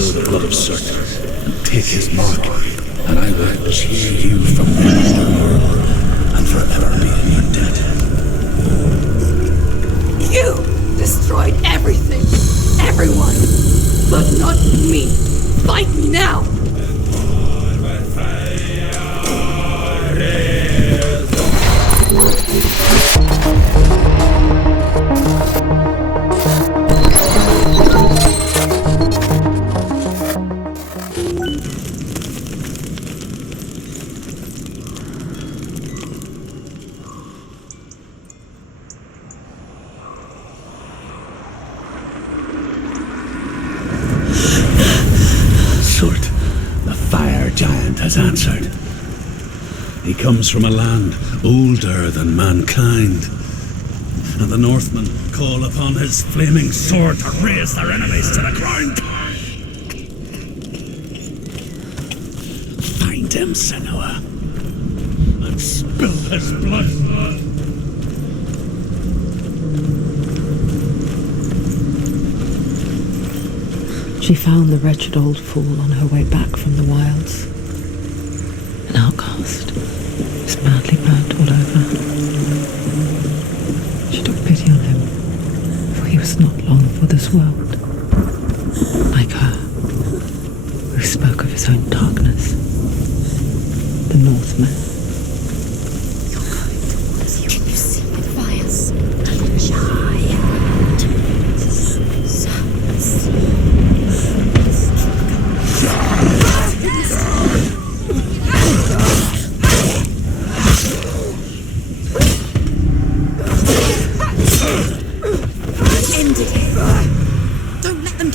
spill the blood of Surt and take his mark, and I will cheer you from evermore and forever be in your debt. You destroyed everything, everyone, but not me. Fight me now! Has answered. He comes from a land older than mankind, and the Northmen call upon his flaming sword to raze their enemies to the ground. Find him, Senua, and spill his blood. She found the wretched old fool on her way back from the wilds. An outcast, was madly burnt all over. She took pity on him, for he was not long for this world. Like her, who spoke of his own darkness. The Northmen. You're going towards you. Can you see the fires?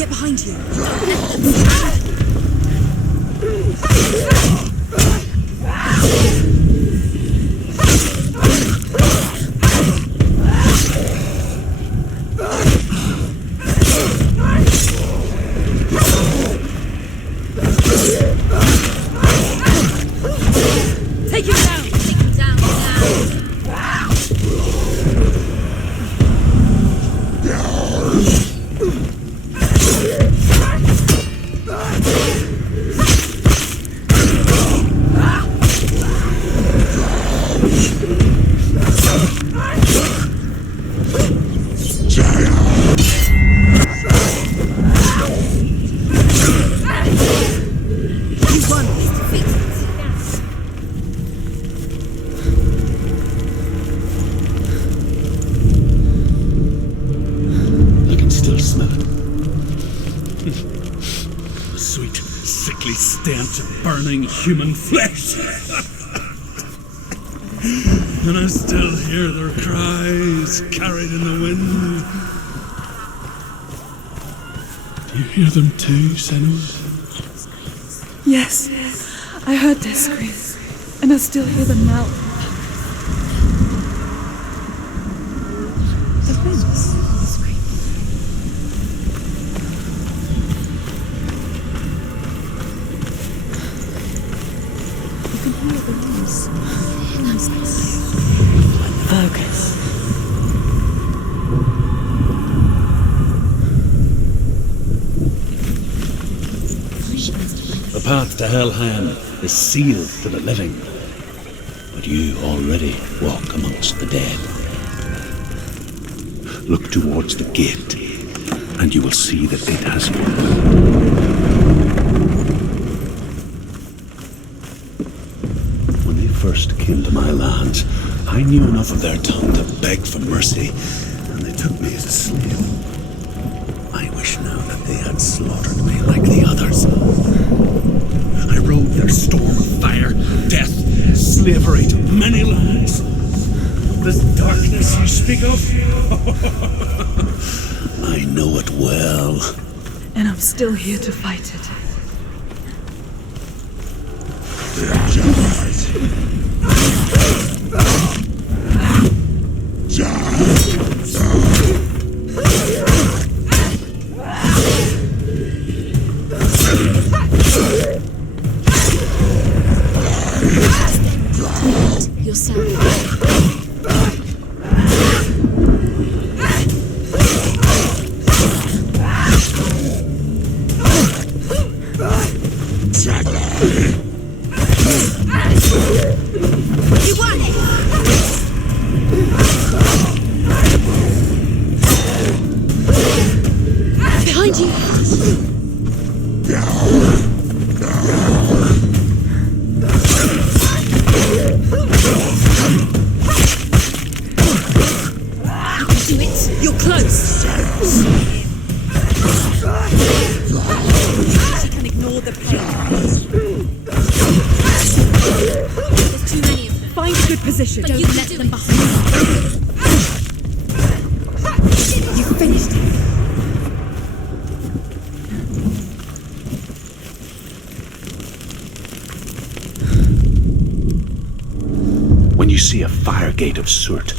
Behind you. Take him down. Take him down now. Stench of burning human flesh. And I still hear their cries carried in the wind. Do you hear them too, Senua? Yes, I heard their screams, and I still hear them now. The winds. Focus. The path to Hellheim is sealed to the living, but you already walk amongst the dead. Look towards the gate, and you will see that it has you. First came to my lands, I knew enough of their tongue to beg for mercy, and they took me as a slave. I wish now that they had slaughtered me like the others. I rode their storm of fire, death, slavery to many lands. This darkness you speak of, I know it well. And I'm still here to fight it. close. She can ignore the pain. There's too many of them. Find a good position. Don't let them behind. You finished it. When you see a fire gate of soot,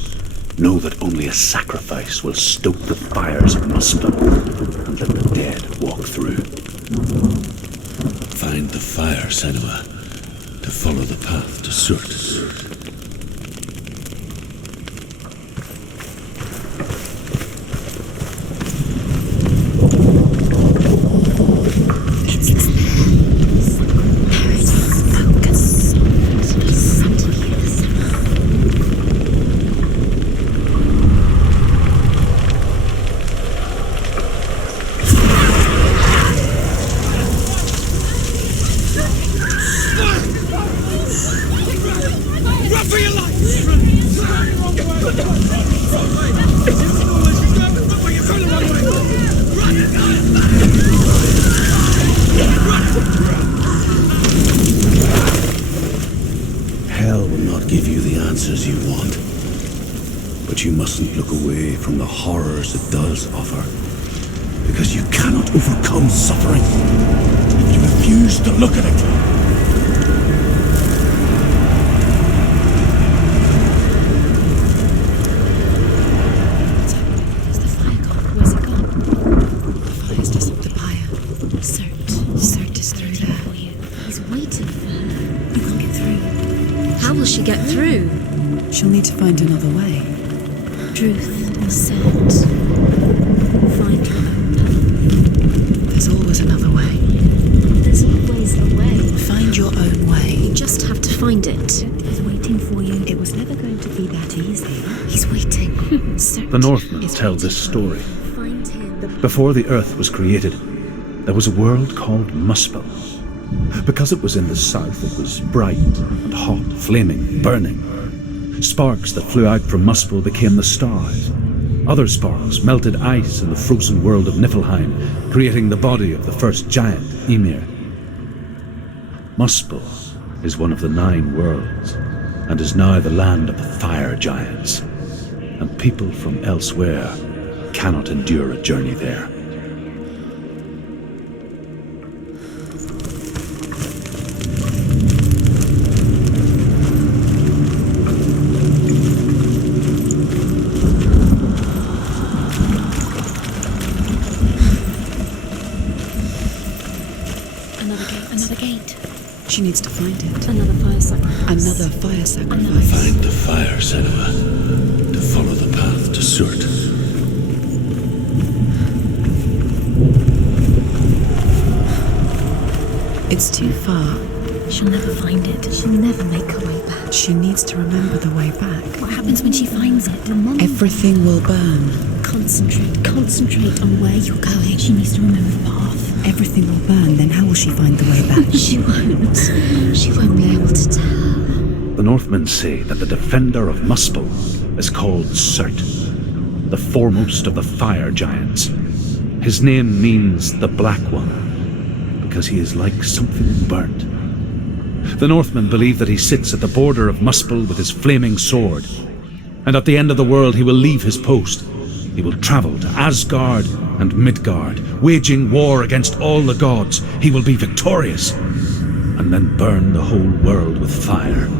know that only a sacrifice will stoke the fires of Muspel and let the dead walk through. Find the fire, Senua, to follow the path to soot. Hell will not give you the answers you want. But you mustn't look away from the horrors it does offer. Because you cannot overcome suffering if you refuse to look at it. Where's the fire gone? Where's it gone? The fire's just up the pyre. Cert is through there. For you. He's waiting for her. You can't get through. How will she get through? She'll need to find another way. Truth, Cert. Find your own path. There's always another way. There's always a way. Find your own way. You just have to find it. He's waiting for you. It was never going to be that easy. He's waiting. Cert. The Northmen tell this story. Find him. Before the earth was created, there was a world called Muspel. Because it was in the south, it was bright and hot, flaming, burning. Sparks that flew out from Muspel became the stars. Other sparks melted ice in the frozen world of Niflheim, creating the body of the first giant, Ymir. Muspel is one of the 9 worlds, and is now the land of the fire giants. And people from elsewhere cannot endure a journey there. Another gate. She needs to find it. Another fire sacrifice. Another fire sacrifice. Find the fire, Senua, to follow the path to Surt. It's too far. She'll never find it. She'll never make her way back. She needs to remember the way back. What happens when she finds it? Remember. Everything will burn. Concentrate on where you're going. She needs to remember the path. Everything will burn, then how will she find the way back? She won't. She won't be able to tell. The Northmen say that the defender of Muspel is called Surt, the foremost of the fire giants. His name means the Black One, because he is like something burnt. The Northmen believe that he sits at the border of Muspel with his flaming sword, and at the end of the world he will leave his post. He will travel to Asgard and Midgard, waging war against all the gods. He will be victorious, and then burn the whole world with fire.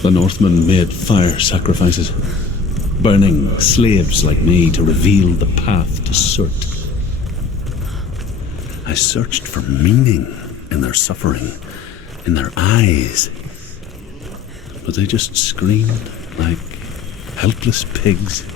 The Northmen made fire sacrifices, burning slaves like me to reveal the path to Surt. I searched for meaning in their suffering, in their eyes, but they just screamed like helpless pigs.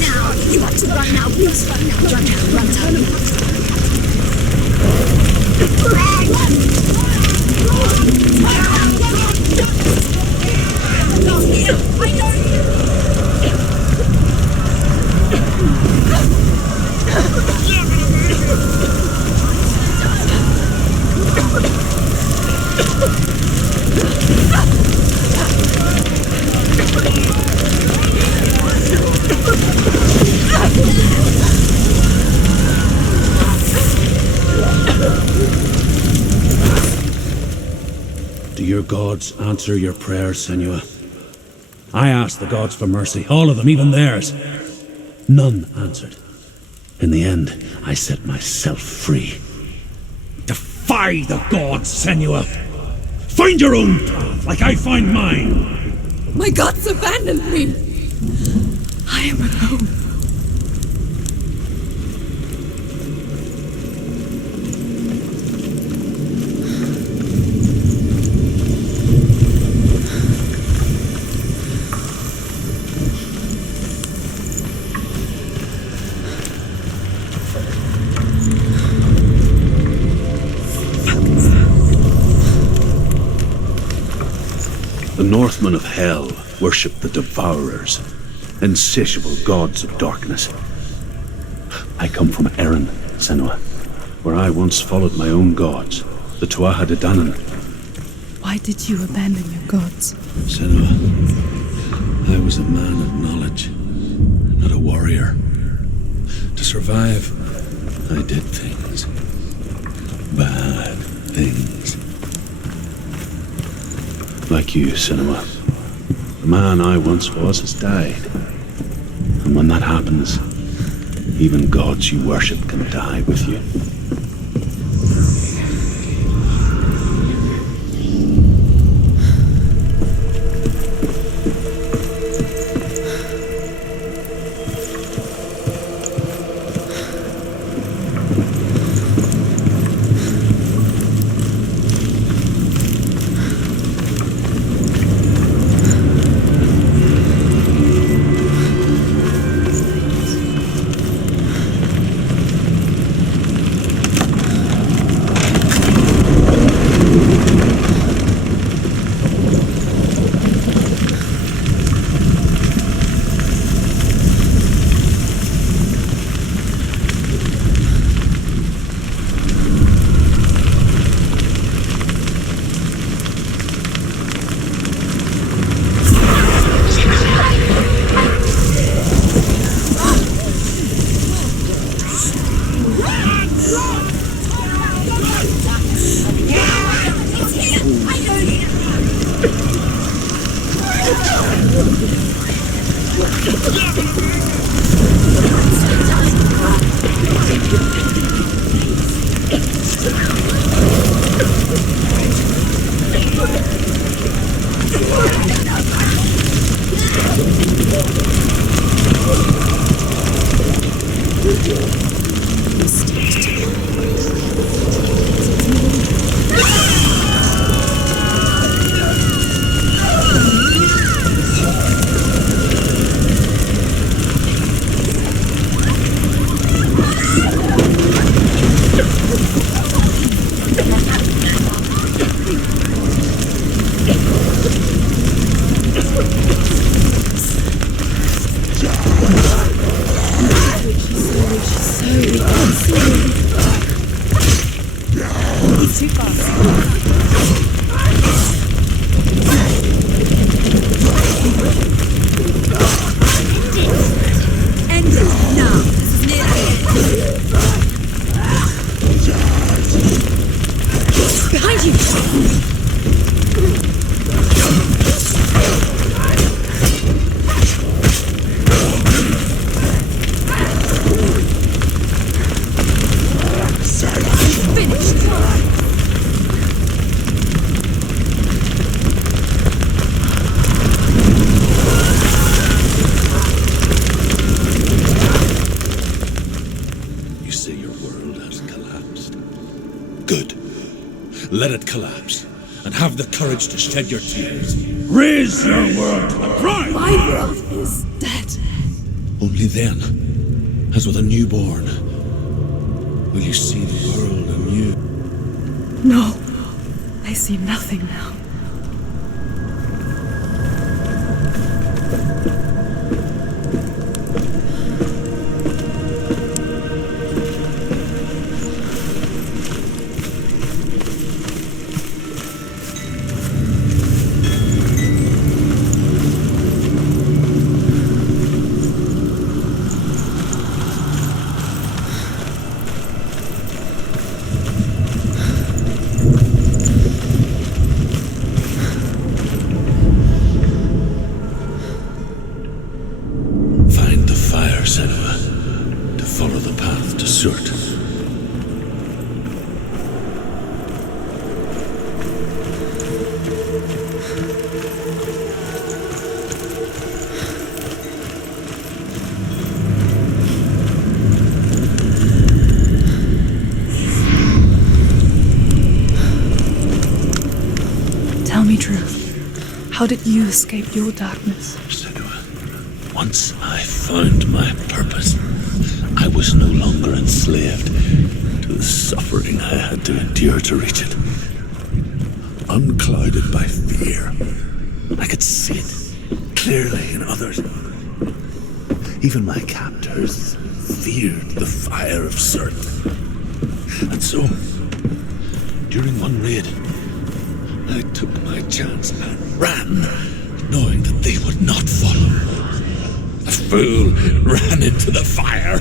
now! You have to run now! Please run now! Run now! Run now! Do your gods answer your prayers, Senua? I asked the gods for mercy, all of them, even theirs. None answered. In the end, I set myself free. Defy the gods, Senua! Find your own path, like I find mine! My gods abandoned me! I am alone. The Northmen of Hell worship the Devourers, insatiable gods of darkness. I come from Erin, Senua, where I once followed my own gods, the Tuatha De Danann. Why did you abandon your gods? Senua, I was a man of knowledge, not a warrior. To survive, I did things. Bad things. Like you, Senua. The man I once was has died. And when that happens, even gods you worship can die with you. Let it collapse, and have the courage to shed your tears. Raise your world to the prime! My world is dead. Only then, as with a newborn, will you see the world anew. No, I see nothing now. Senua, to follow the path to Surt. Tell me truth. How did you escape your darkness? Senua, once I found my purpose, I was no longer enslaved to the suffering I had to endure to reach it. Unclouded by fear, I could see it clearly in others. Even my captors feared the fire of Surt. And so, during one raid, I took my chance and ran, knowing that they would not follow. The fool ran into the fire.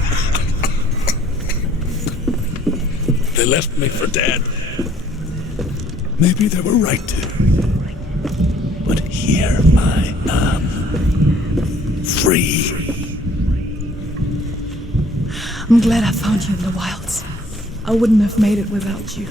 They left me for dead. Maybe they were right to. But here I am, free. I'm glad I found you in the wilds. I wouldn't have made it without you.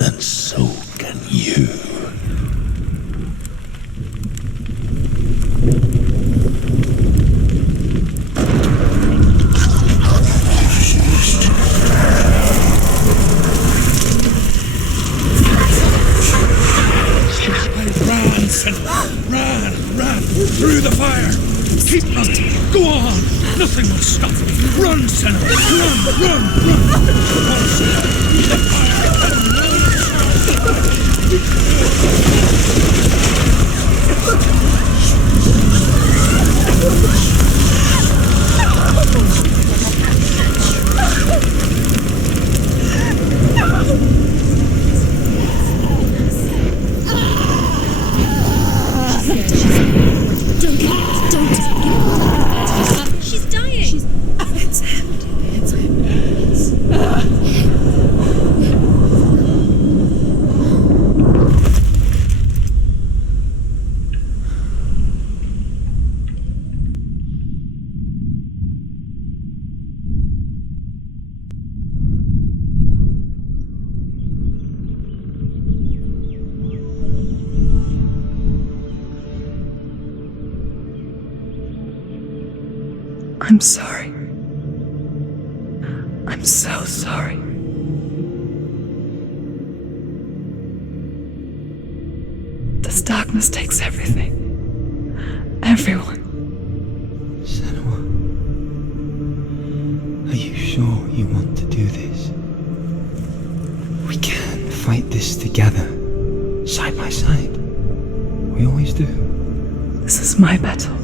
And so can you. Run, Senua! Run! Through the fire! Keep running! Go on! Nothing will stop me! Run, Senua! Run! The fire! She's dying! It's I'm sorry. I'm so sorry. This darkness takes everything. Everyone. Senua, are you sure you want to do this? We can fight this together, side by side. We always do. This is my battle.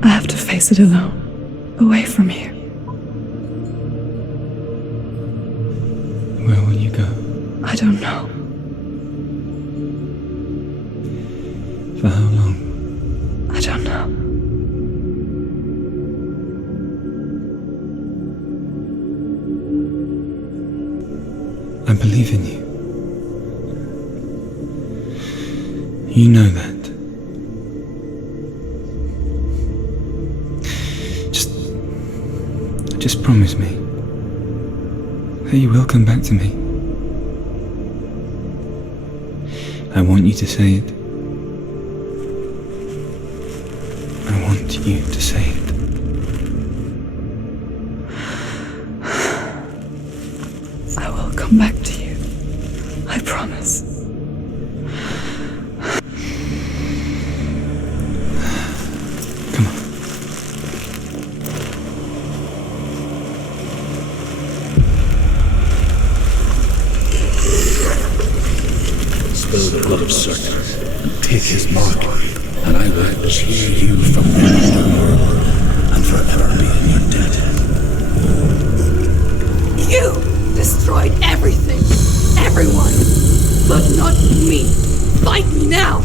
I have to face it alone, away from you. Where will you go? I don't know. For how long? I don't know. I believe in you. You know that. Just promise me that you will come back to me. I want you to say it. I want you to say it. I will come back to you. I promise. Come on. Spill the blood of Circe and take his mark, and I will cheer you from evermore and forever be in your debt. You destroyed everything, everyone, but not me. Fight me now.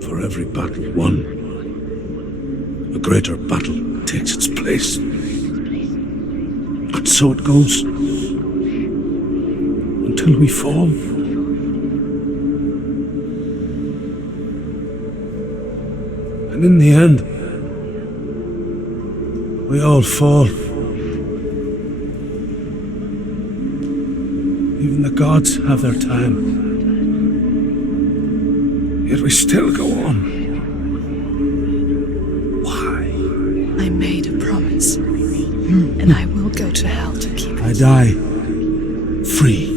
For every battle won, a greater battle takes its place. And so it goes, until we fall. And in the end, we all fall. Even the gods have their time. Yet we still go on. Why? I made a promise, and I will go to hell to keep it. I die free,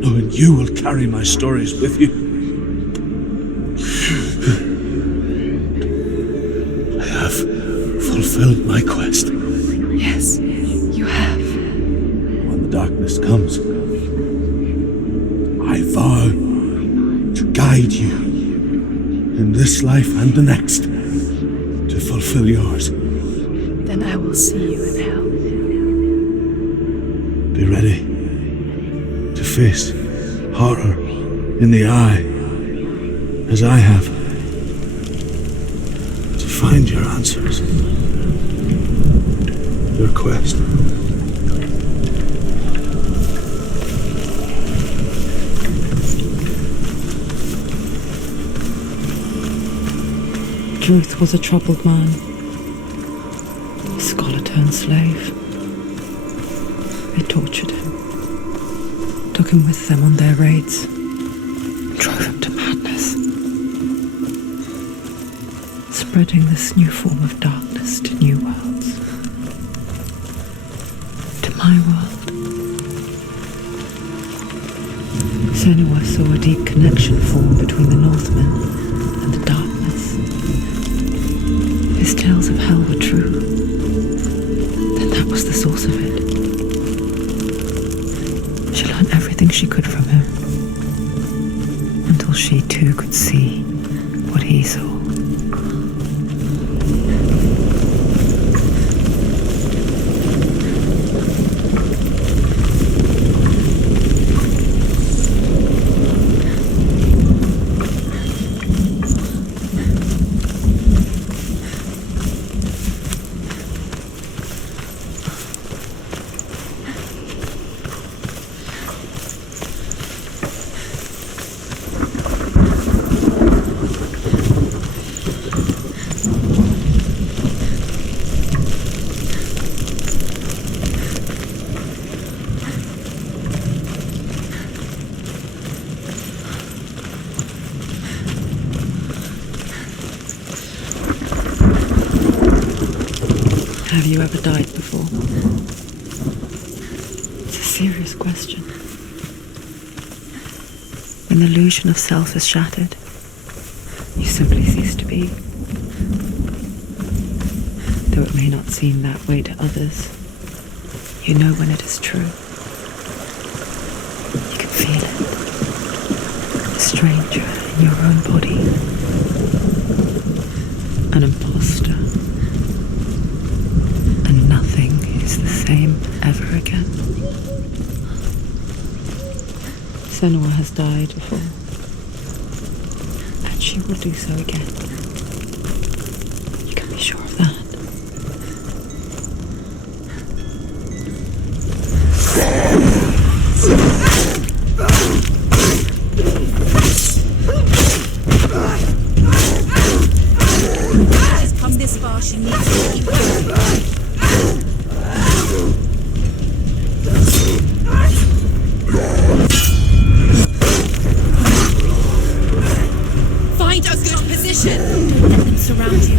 knowing you will carry my stories with you. I have fulfilled my quest. Yes, you have. When the darkness comes, I vow guide you in this life and the next to fulfill yours. Then I will see you in hell. Be ready to face horror in the eye, as I have, to find your answers, your quest. Truth was a troubled man, a scholar turned slave. They tortured him, took him with them on their raids, and drove him to madness, spreading this new form of darkness to new worlds. To my world. Senua saw a deep connection form between the Northmen and the darkness. His tales of hell were true. Then that was the source of it. She learned everything she could from him, until she too could see what he saw. Have you ever died before? It's a serious question. When the illusion of self is shattered, you simply cease to be. Though it may not seem that way to others, you know when it is true. You can feel it. A stranger in your own body. An imposter. And nothing is the same ever again. Senua has died before, and she will do so again. You can be sure of that. She's come this far, she needs to keep going. Find a good position! Don't let them surround you.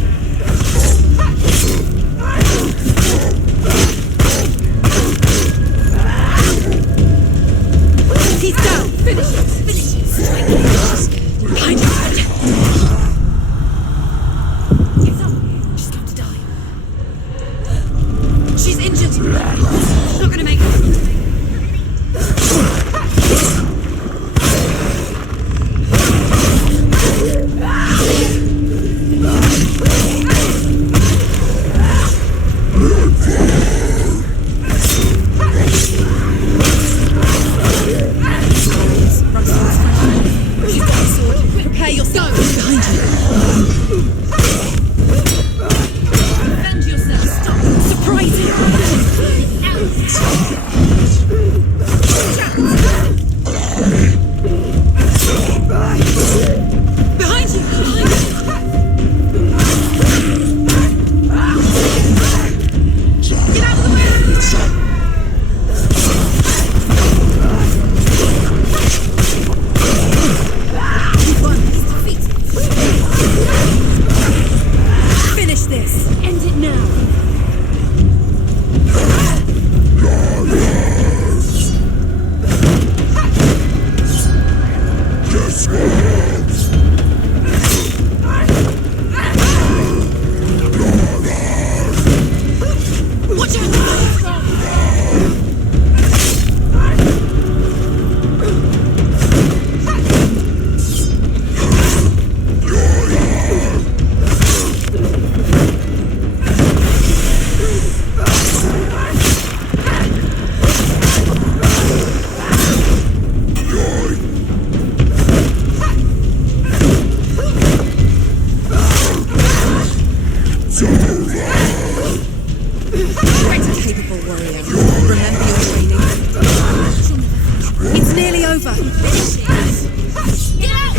He's down! Finish it! Finish it! Behind you! It's up! She's got to die. She's injured! She's not gonna make it! Prepare yourself! Behind you! Defend yourself! Stop! Surprise him! Behind you! Behind you! Get out of the way! Finish this! End it now! capable warrior. Remember your training. It's nearly over. Get out!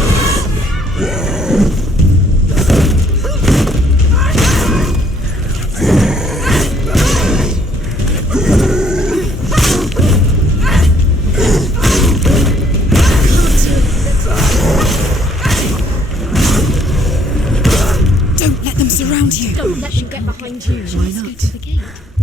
Don't let them surround you. Don't let them get behind you. Why not? The gate.